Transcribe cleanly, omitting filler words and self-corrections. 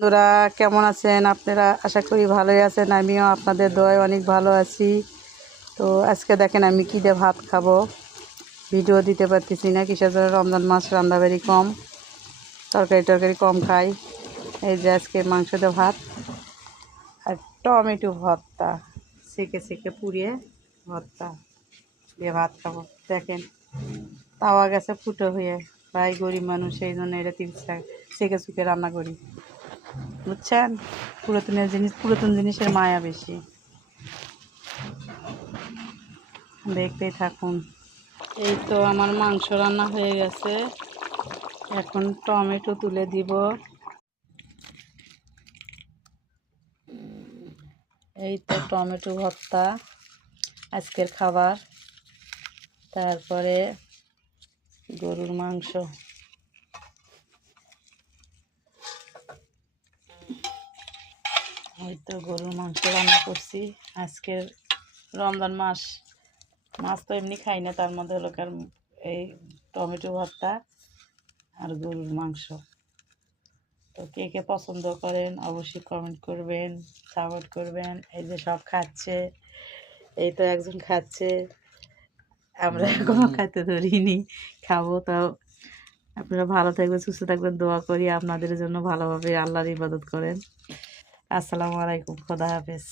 বন্ধুরা, কেমন আছেন আপনারা? আশা করি ভালোই আছেন। আমিও আপনাদের দোয়ায় অনেক ভালো আছি। তো আজকে দেখেন আমি কী দিয়ে ভাত খাবো, ভিডিও দিতে পারতেছি না। কিসের জন্য? রমজান মাস, রান্নাবাড়ি কম, তরকারি কম খাই। এই যে আজকে মাংস দিয়ে ভাত আর টমেটো ভর্তা, সেকে পুড়িয়ে ভর্তা দিয়ে ভাত খাবো। দেখেন তাওয়া গেছে ফুটো হয়ে, ভাই গরিব মানুষ, সেই জন্য এটা সেকে রান্না করি, বুঝছেন? পুরাতন জিনিসের মায়া বেশি। দেখতেই থাকুন। এই তো আমার মাংস রান্না হয়ে গেছে, এখন টমেটো তুলে দিব। এই তো টমেটো ভর্তা আজকের খাবার। তারপরে গরুর মাংস, ওই তো গরুর মাংস রান্না করছি। আজকের রমজান মাস, মাছ তো এমনি খাই না, তার মধ্যে হলো এই টমেটো ভর্তা আর গরুর মাংস। তো কে কে পছন্দ করেন অবশ্যই কমেন্ট করবেন, সাপোর্ট করবেন। এই যে সব খাচ্ছে, এই তো একজন খাচ্ছে, আমরা এখনো খাইতে ধরিনি, খাবো। তো আপনারা ভালো থাকবেন, সুস্থ থাকবেন, দোয়া করি আপনাদের জন্য। ভালোভাবে আল্লাহর ইবাদত করেন। আসসালামু আলাইকুম, খোদা হাফেজ।